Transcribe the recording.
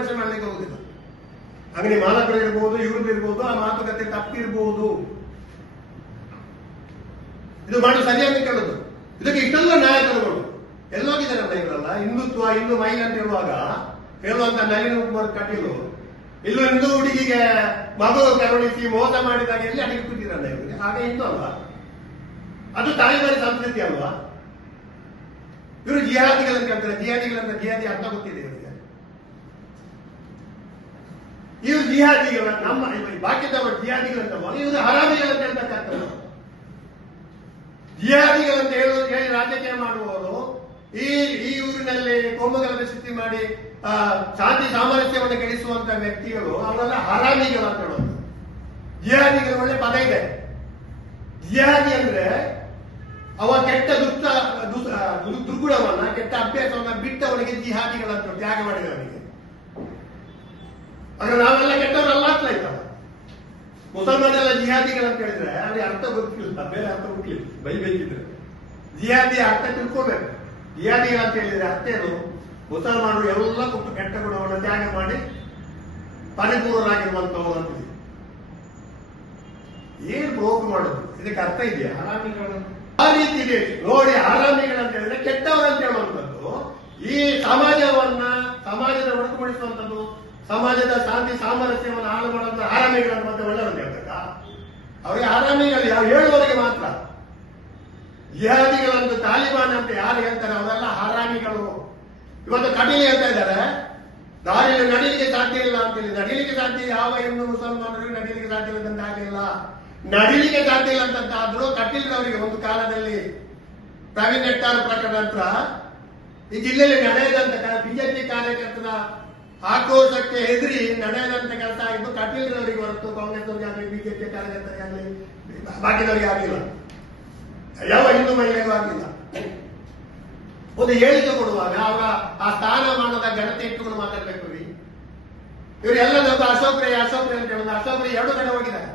ವಿಮರ್ಶೆ ಮಾಡ್ಲಿಕ್ಕೆ ಹೋಗುದಿಲ್ಲ. ಅಂಗಡಿ ಮಾಲಕರು ಇರ್ಬೋದು, ಇವ್ರದ್ದು ಇರ್ಬೋದು, ಆ ಮಾತುಕತೆ ತಪ್ಪಿರ್ಬೋದು. ಇದು ಮಾಡಿ ಸರಿಯಾಗಿ ಕೇಳುದು. ಇದಕ್ಕೆ ಇಷ್ಟೆಲ್ಲ ನಾಯಕರುಗಳು ಎಲ್ಲೋಗಿದ್ದಾರೆ ಇವರೆಲ್ಲ. ಹಿಂದುತ್ವ ಹಿಂದೂ ಮೈಲ್ ಅಂತ ಹೇಳುವಾಗ ಹೇಳುವಂತ ನಳಿನ್ ಕುಮಾರ್ ಕಟೀಲು ಇಲ್ಲೂ ಹಿಂದೂ ಹುಡುಗಿಗೆ ಮಗು ಕರುಣಿಸಿ ಮೋಸ ಮಾಡಿದಾಗ ಎಲ್ಲಿ ಅಡಿಗೆ ಕೂತಿರಲ್ಲ ಇವರಿಗೆ. ಹಾಗೆ ಹಿಂದೂ ಅಲ್ವಾ? ಅದು ತಾಲಿಬಾನಿ ಸಂಸ್ಕೃತಿ ಅಲ್ವಾ? ಇವರು ಜಿಹಾದಿಗಳಂತ ಹೇಳ್ತಾರೆ. ಜಿಹಾದಿ ಅರ್ಥ ಗೊತ್ತಿದೆ ಇವರಿಗೆ. ಇವರು ಜಿಹಾದಿಗಳ ನಮ್ಮ ಬಾಕಿದವರು ಜಿಹಾದಿಗಳಂತ ಇವರು ಹರಾಮಿಗಳಂತ ಹೇಳ್ತಕ್ಕಂಥ ಜಿಹಾದಿಗಳಂತ ಹೇಳಿ ರಾಜಕೀಯ ಮಾಡುವವರು ಈ ಊರಿನಲ್ಲಿ ಕೋಮುಗಲಭೆ ಸೃಷ್ಟಿ ಮಾಡಿ ಶಾಂತಿ ಸಾಮರಸ್ಯವನ್ನು ಕೆಡಿಸುವಂತ ವ್ಯಕ್ತಿಗಳು ಅವರೆಲ್ಲ ಹರಾಮಿಗಳು ಅಂತ ಹೇಳೋದು. ಜಿಹಾದಿಗಳು ಒಳ್ಳೆ ಪದ ಇದೆ. ಜಿಹಾದಿ ಅಂದ್ರೆ ಅವ ಕೆಟ್ಟ ದುರ್ಗುಣವನ್ನ ಕೆಟ್ಟ ಅಭ್ಯಾಸವನ್ನ ಬಿಟ್ಟವನಿಗೆ ಜಿಹಾದಿಗಳಂತ ತ್ಯಾಗ ಮಾಡಿದವನಿಗೆ. ಆದ್ರೆ ನಾವೆಲ್ಲ ಕೆಟ್ಟವರೆಲ್ಲ ಆಗ್ತಾಯ್ತವ. ಮುಸಲ್ಮಾನೆಲ್ಲ ಜಿಹಾದಿಗಳಂತ ಹೇಳಿದ್ರೆ ಅವ್ರಿಗೆ ಅರ್ಥ ಗೊತ್ತಿಲ್ಲ, ಬೇರೆ ಅರ್ಥ ಗೊತ್ತಿಲ್ಲ. ಬೈಬೇಕಿದ್ರೆ ಜಿಹಾದಿ ಅರ್ಥ ತಿಳ್ಕೋಬೇಕು. ಜಿಹಾದಿಗಳಂತ ಹೇಳಿದ್ರೆ ಅರ್ಥ ಏನು? ಮುಸಲ್ಮಾನರು ಎಲ್ಲ ಕೊಟ್ಟು ಕೆಟ್ಟ ಗುಣವನ್ನು ತ್ಯಾಗ ಮಾಡಿ ಪರಿಪೂರ್ಣರಾಗಿರುವಂತವರು ಅಂತ. ಏನ್ ಬ್ರೋಕ್ ಮಾಡೋದು? ಇದಕ್ಕೆ ಅರ್ಥ ಇದೆಯಾ? ಹರಾಮಿಗಳು ಆ ರೀತಿ ಇದೆ ನೋಡಿ. ಹರಾಮಿಗಳಂತ ಹೇಳಿದ್ರೆ ಕೆಟ್ಟವರಂತ ಹೇಳುವಂಥದ್ದು, ಈ ಸಮಾಜದ ಒಡಕುಗೊಳಿಸುವಂಥದ್ದು, ಸಮಾಜದ ಶಾಂತಿ ಸಾಮರಸ್ಯವನ್ನು ಹಾಳು ಮಾಡುವಂತ ಹರಾಮಿಗಳನ್ನು ಮತ್ತೆ ಒಳ್ಳೆಯವರು ಹೇಳ್ತಕ್ಕ. ಅವರಿಗೆ ಹರಾಮಿಗಳು ಯಾವ ಹೇಳುವವರಿಗೆ ಮಾತ್ರ. ಜಿಹಾದಿಗಳಂತ ತಾಲಿಬಾನ್ ಅಂತ ಯಾರು ಹೇಳ್ತಾರೆ ಅವರೆಲ್ಲ ಹರಾಮಿಗಳು. ಇವತ್ತು ಕಟೀಲು ಹೇಳ್ತಾ ಇದ್ದಾರೆ ದಾರಿಯಲ್ಲಿ ನಡೀಲಿಕ್ಕೆ ಸಾಧ್ಯ ಇಲ್ಲ ಅಂತೇಳಿ. ನಡೀಲಿಕ್ಕೆ ಸಾಧ್ಯ ಯಾವ ಹಿಂದೂ ಮುಸಲ್ಮಾನರಿಗೆ ನಡೀಲಿಕ್ಕೆ ಸಾಧ್ಯ ಇಲ್ಲದಂತ ಆಗಲಿಲ್ಲ. ನಡೀಲಿಕ್ಕೆ ಸಾಧ್ಯ ಇಲ್ಲ ಅಂತಂತಾದ್ರೂ ಕಟೀಲ್ರವರಿಗೆ ಒಂದು ಕಾಲದಲ್ಲಿ ಪ್ರವೀಣ್ ನೆಟ್ಟಾರ್ ಪ್ರಕರಣ ನಂತರ ಈ ಜಿಲ್ಲೆಯಲ್ಲಿ ನಡೆಯದಂತ ಬಿಜೆಪಿ ಕಾರ್ಯಕರ್ತರ ಆಕ್ರೋಶಕ್ಕೆ ಹೆದರಿ ನಡೆಯದಂತ ಕೆಲಸ ಆಗಿದ್ದು ಕಟೀಲ್ರವರಿಗೆ ಹೊರತು ಕಾಂಗ್ರೆಸ್ನವರಿಗೆ ಆಗಲಿ ಬಿಜೆಪಿ ಕಾರ್ಯಕರ್ತರಿಗೆ ಆಗಲಿ ಬಾಕಿದವರಿಗೆ ಆಗಲಿಲ್ಲ. ಯಾವ ಹಿಂದೂ ಮಹಿಳೆಗೂ ಆಗಲಿಲ್ಲ. ಒಂದು ಹೇಳಿಕೆ ಕೊಡುವಾಗ ಅವರ ಆ ಸ್ಥಾನಮಾನದ ಘನತೆ ಇಟ್ಟುಕೊಂಡು ಮಾತಾಡ್ಬೇಕು. ಇವರೆಲ್ಲ ಅಶೋಕ್ ರೈ ಅಂತ ಹೇಳೋದು. ಅಶೋಕ್ ರೈ 2 ಕಡೆ ಹೋಗಿದ್ದಾರೆ.